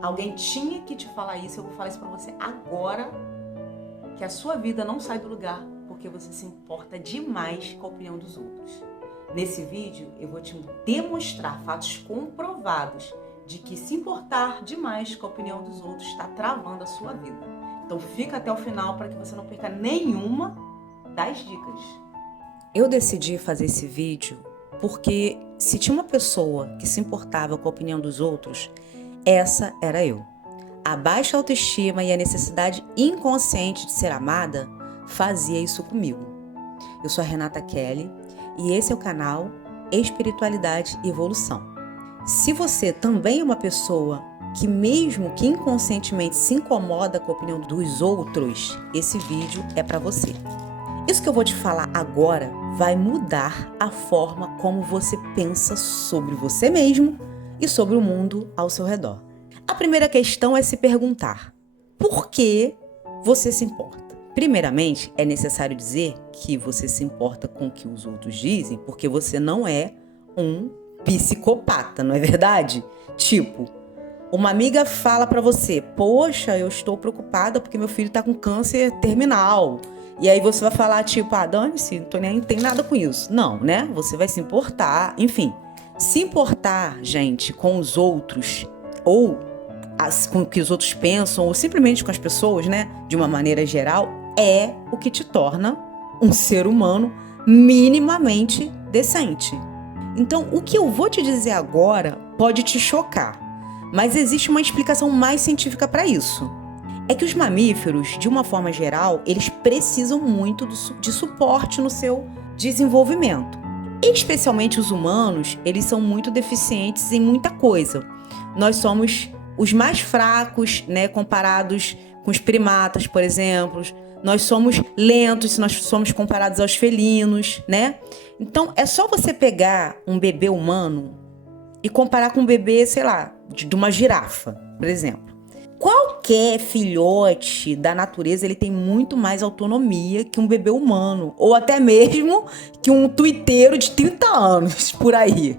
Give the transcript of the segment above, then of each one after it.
Alguém tinha que te falar isso, eu vou falar isso pra você agora, que a sua vida não sai do lugar porque você se importa demais com a opinião dos outros. Nesse vídeo eu vou te demonstrar fatos comprovados de que se importar demais com a opinião dos outros está travando a sua vida. Então fica até o final para que você não perca nenhuma das dicas. Eu decidi fazer esse vídeo porque se tinha uma pessoa que se importava com a opinião dos outros, essa era eu. A baixa autoestima e a necessidade inconsciente de ser amada fazia isso comigo. Eu sou a Renata Kelly e esse é o canal Espiritualidade e Evolução. Se você também é uma pessoa que mesmo que inconscientemente se incomoda com a opinião dos outros, esse vídeo é para você. Isso que eu vou te falar agora vai mudar a forma como você pensa sobre você mesmo e sobre o mundo ao seu redor. A primeira questão é se perguntar: por que você se importa? Primeiramente, é necessário dizer que você se importa com o que os outros dizem porque você não é um psicopata, não é verdade? Tipo, uma amiga fala pra você: poxa, eu estou preocupada porque meu filho tá com câncer terminal. E aí você vai falar tipo: ah, dane-se, não tem nada com isso. Não, né? Você vai se importar, enfim. Se importar, gente, com os outros ou com o que os outros pensam ou simplesmente com as pessoas, né, de uma maneira geral, é o que te torna um ser humano minimamente decente. Então, o que eu vou te dizer agora pode te chocar, mas existe uma explicação mais científica para isso. É que os mamíferos, de uma forma geral, eles precisam muito de suporte no seu desenvolvimento. Especialmente os humanos, eles são muito deficientes em muita coisa. Nós somos os mais fracos, né, comparados com os primatas, por exemplo. Nós somos lentos se nós somos comparados aos felinos, né? Então, é só você pegar um bebê humano e comparar com um bebê, sei lá, de uma girafa, por exemplo. Qualquer filhote da natureza, ele tem muito mais autonomia que um bebê humano, ou até mesmo que um tuiteiro de 30 anos, por aí.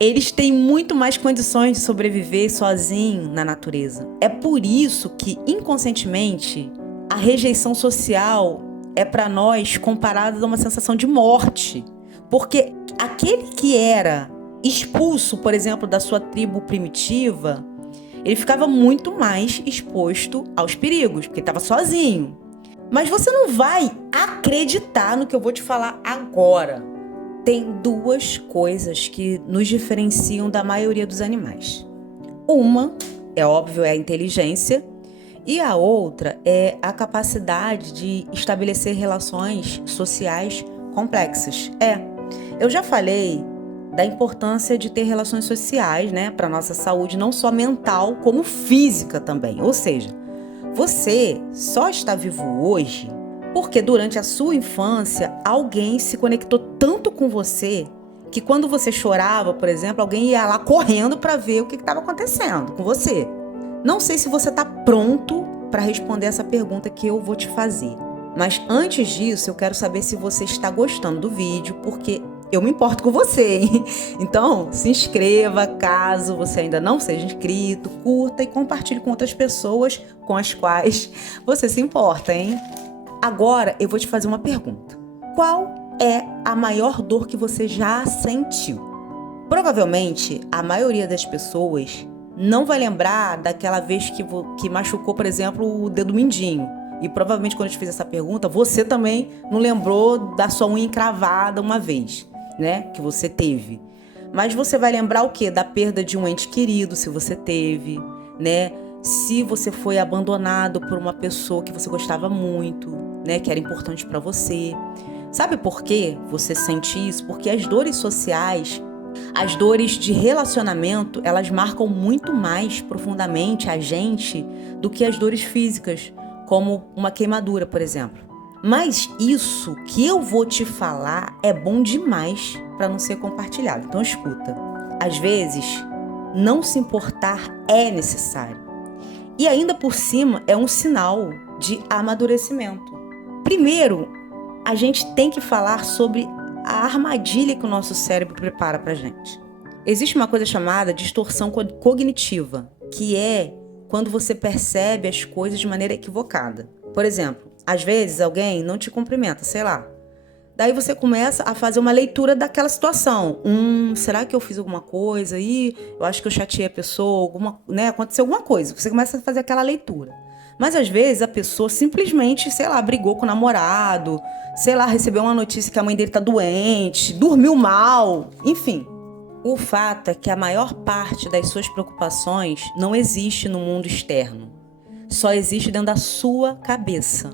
Eles têm muito mais condições de sobreviver sozinho na natureza. É por isso que, inconscientemente, a rejeição social é para nós comparada a uma sensação de morte. Porque aquele que era expulso, por exemplo, da sua tribo primitiva, ele ficava muito mais exposto aos perigos, porque estava sozinho. Mas você não vai acreditar no que eu vou te falar agora. Tem duas coisas que nos diferenciam da maioria dos animais. Uma, é óbvio, é a inteligência, e a outra é a capacidade de estabelecer relações sociais complexas. Eu já falei da importância de ter relações sociais, né, para nossa saúde, não só mental, como física também. Ou seja, você só está vivo hoje porque durante a sua infância alguém se conectou tanto com você que quando você chorava, por exemplo, alguém ia lá correndo para ver o que estava acontecendo com você. Não sei se você está pronto para responder essa pergunta que eu vou te fazer. Mas antes disso, eu quero saber se você está gostando do vídeo, porque eu me importo com você, hein? Então, se inscreva caso você ainda não seja inscrito, curta e compartilhe com outras pessoas com as quais você se importa, hein? Agora eu vou te fazer uma pergunta. Qual é a maior dor que você já sentiu? Provavelmente, a maioria das pessoas não vai lembrar daquela vez que machucou, por exemplo, o dedo mindinho. E provavelmente quando eu te fiz essa pergunta, você também não lembrou da sua unha encravada uma vez, né? Que você teve. Mas você vai lembrar o quê? Da perda de um ente querido, se você teve, né? Se você foi abandonado por uma pessoa que você gostava muito, né? Que era importante para você. Sabe por quê você sente isso? Porque as dores sociais, as dores de relacionamento, elas marcam muito mais profundamente a gente do que as dores físicas, como uma queimadura, por exemplo. Mas isso que eu vou te falar é bom demais para não ser compartilhado. Então escuta. Às vezes, não se importar é necessário. E ainda por cima é um sinal de amadurecimento. Primeiro, a gente tem que falar sobre a armadilha que o nosso cérebro prepara pra gente. Existe uma coisa chamada distorção cognitiva, que é quando você percebe as coisas de maneira equivocada. Por exemplo, às vezes alguém não te cumprimenta, sei lá. Daí você começa a fazer uma leitura daquela situação. Será que eu fiz alguma coisa aí? Eu acho que eu chateei a pessoa, aconteceu alguma coisa. Você começa a fazer aquela leitura. Mas às vezes a pessoa simplesmente, sei lá, brigou com o namorado, sei lá, recebeu uma notícia que a mãe dele tá doente, dormiu mal, enfim. O fato é que a maior parte das suas preocupações não existe no mundo externo. Só existe dentro da sua cabeça.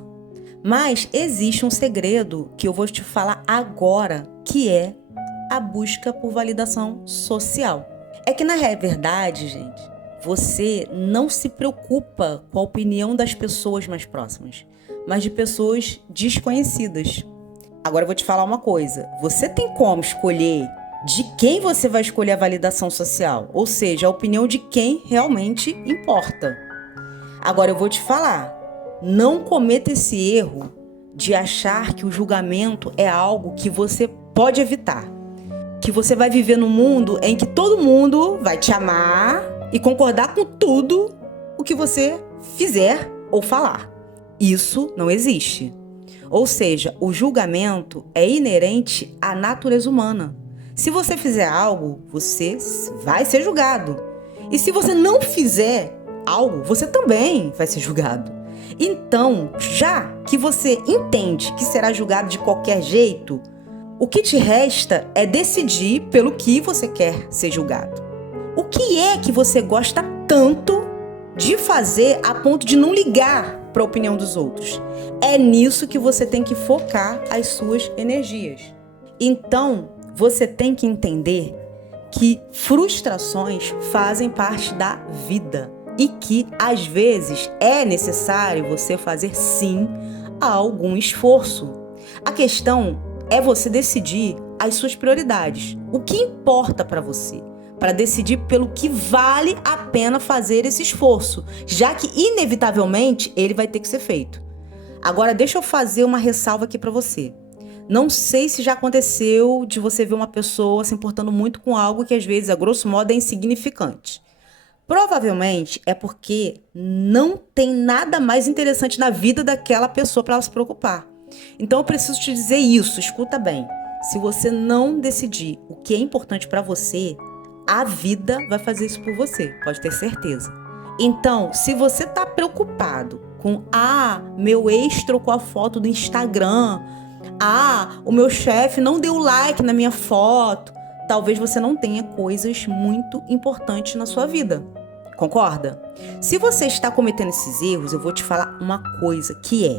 Mas existe um segredo que eu vou te falar agora, que é a busca por validação social. É que na verdade, gente, você não se preocupa com a opinião das pessoas mais próximas, mas de pessoas desconhecidas. Agora eu vou te falar uma coisa, você tem como escolher de quem você vai escolher a validação social, ou seja, a opinião de quem realmente importa. Agora eu vou te falar, não cometa esse erro de achar que o julgamento é algo que você pode evitar. Que você vai viver num mundo em que todo mundo vai te amar e concordar com tudo o que você fizer ou falar. Isso não existe. Ou seja, o julgamento é inerente à natureza humana. Se você fizer algo, você vai ser julgado. E se você não fizer algo, você também vai ser julgado. Então, já que você entende que será julgado de qualquer jeito, o que te resta é decidir pelo que você quer ser julgado. O que é que você gosta tanto de fazer a ponto de não ligar para a opinião dos outros? É nisso que você tem que focar as suas energias. Então, você tem que entender que frustrações fazem parte da vida e que, às vezes, é necessário você fazer, sim, algum esforço. A questão é você decidir as suas prioridades, o que importa para você, para decidir pelo que vale a pena fazer esse esforço, já que, inevitavelmente, ele vai ter que ser feito. Agora, deixa eu fazer uma ressalva aqui para você. Não sei se já aconteceu de você ver uma pessoa se importando muito com algo que, às vezes, a grosso modo, é insignificante. Provavelmente é porque não tem nada mais interessante na vida daquela pessoa para ela se preocupar. Então eu preciso te dizer isso, escuta bem. Se você não decidir o que é importante para você, a vida vai fazer isso por você, pode ter certeza. Então, se você tá preocupado com meu ex trocou a foto do Instagram, o meu chefe não deu like na minha foto, talvez você não tenha coisas muito importantes na sua vida. Concorda? Se você está cometendo esses erros, eu vou te falar uma coisa, que é: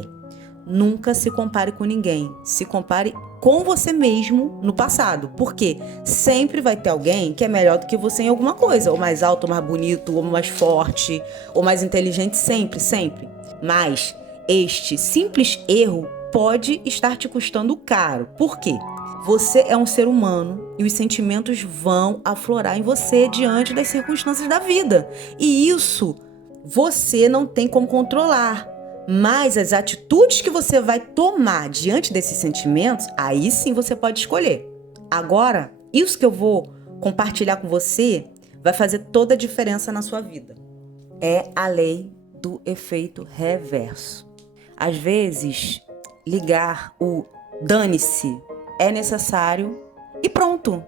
nunca se compare com ninguém. Se compare com você mesmo no passado. Porque sempre vai ter alguém que é melhor do que você em alguma coisa. Ou mais alto, ou mais bonito, ou mais forte, ou mais inteligente. Sempre, sempre. Mas este simples erro pode estar te custando caro. Por quê? Você é um ser humano e os sentimentos vão aflorar em você diante das circunstâncias da vida. E isso você não tem como controlar. Mas as atitudes que você vai tomar diante desses sentimentos, aí sim você pode escolher. Agora, isso que eu vou compartilhar com você vai fazer toda a diferença na sua vida. É a lei do efeito reverso. Às vezes, ligar o dane-se é necessário e pronto,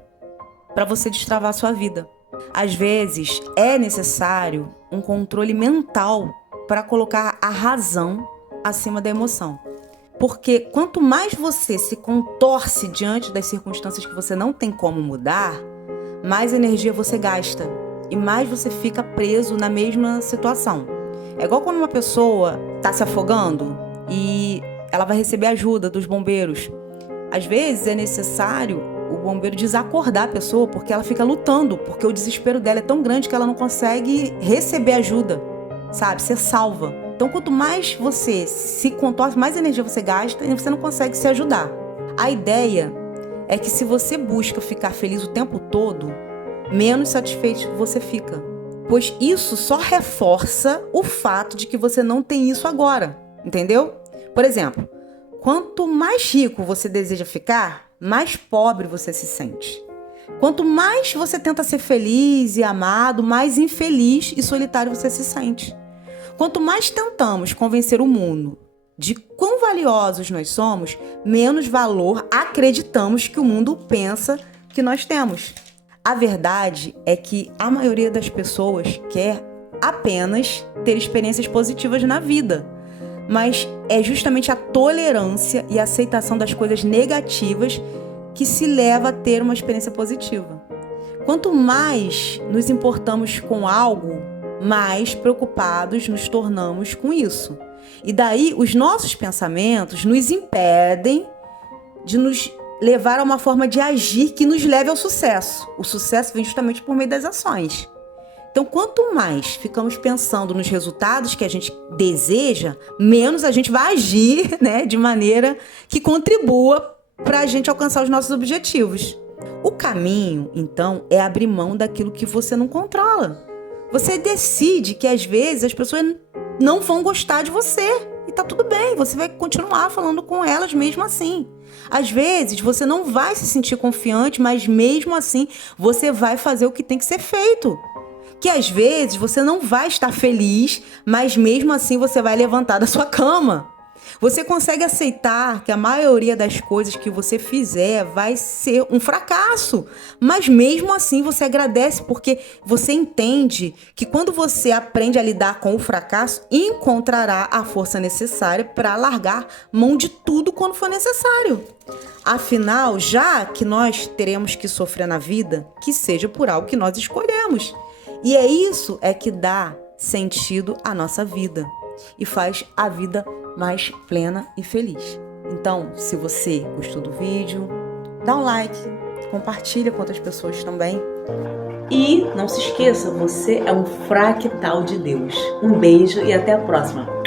para você destravar a sua vida. Às vezes, é necessário um controle mental para colocar a razão acima da emoção. Porque quanto mais você se contorce diante das circunstâncias que você não tem como mudar, mais energia você gasta e mais você fica preso na mesma situação. É igual quando uma pessoa está se afogando e ela vai receber ajuda dos bombeiros. Às vezes é necessário o bombeiro desacordar a pessoa porque ela fica lutando, porque o desespero dela é tão grande que ela não consegue receber ajuda, sabe? Ser salva. Então, quanto mais você se contorce, mais energia você gasta e você não consegue se ajudar. A ideia é que se você busca ficar feliz o tempo todo, menos satisfeito você fica. Pois isso só reforça o fato de que você não tem isso agora, entendeu? Por exemplo, quanto mais rico você deseja ficar, mais pobre você se sente. Quanto mais você tenta ser feliz e amado, mais infeliz e solitário você se sente. Quanto mais tentamos convencer o mundo de quão valiosos nós somos, menos valor acreditamos que o mundo pensa que nós temos. A verdade é que a maioria das pessoas quer apenas ter experiências positivas na vida, mas é justamente a tolerância e a aceitação das coisas negativas que se leva a ter uma experiência positiva. Quanto mais nos importamos com algo, mais preocupados nos tornamos com isso. E daí os nossos pensamentos nos impedem de nos levar a uma forma de agir que nos leve ao sucesso. O sucesso vem justamente por meio das ações. Então, quanto mais ficamos pensando nos resultados que a gente deseja, menos a gente vai agir, né, de maneira que contribua para a gente alcançar os nossos objetivos. O caminho, então, é abrir mão daquilo que você não controla. Você decide que às vezes as pessoas não vão gostar de você. E tá tudo bem, você vai continuar falando com elas mesmo assim. Às vezes você não vai se sentir confiante, mas mesmo assim você vai fazer o que tem que ser feito. Que às vezes você não vai estar feliz, mas mesmo assim você vai levantar da sua cama. Você consegue aceitar que a maioria das coisas que você fizer vai ser um fracasso, mas mesmo assim você agradece porque você entende que quando você aprende a lidar com o fracasso, encontrará a força necessária para largar mão de tudo quando for necessário. Afinal, já que nós teremos que sofrer na vida, que seja por algo que nós escolhemos. E é isso que dá sentido à nossa vida e faz a vida mais plena e feliz. Então, se você gostou do vídeo, dá um like, compartilha com outras pessoas também. E não se esqueça, você é um fractal de Deus. Um beijo e até a próxima.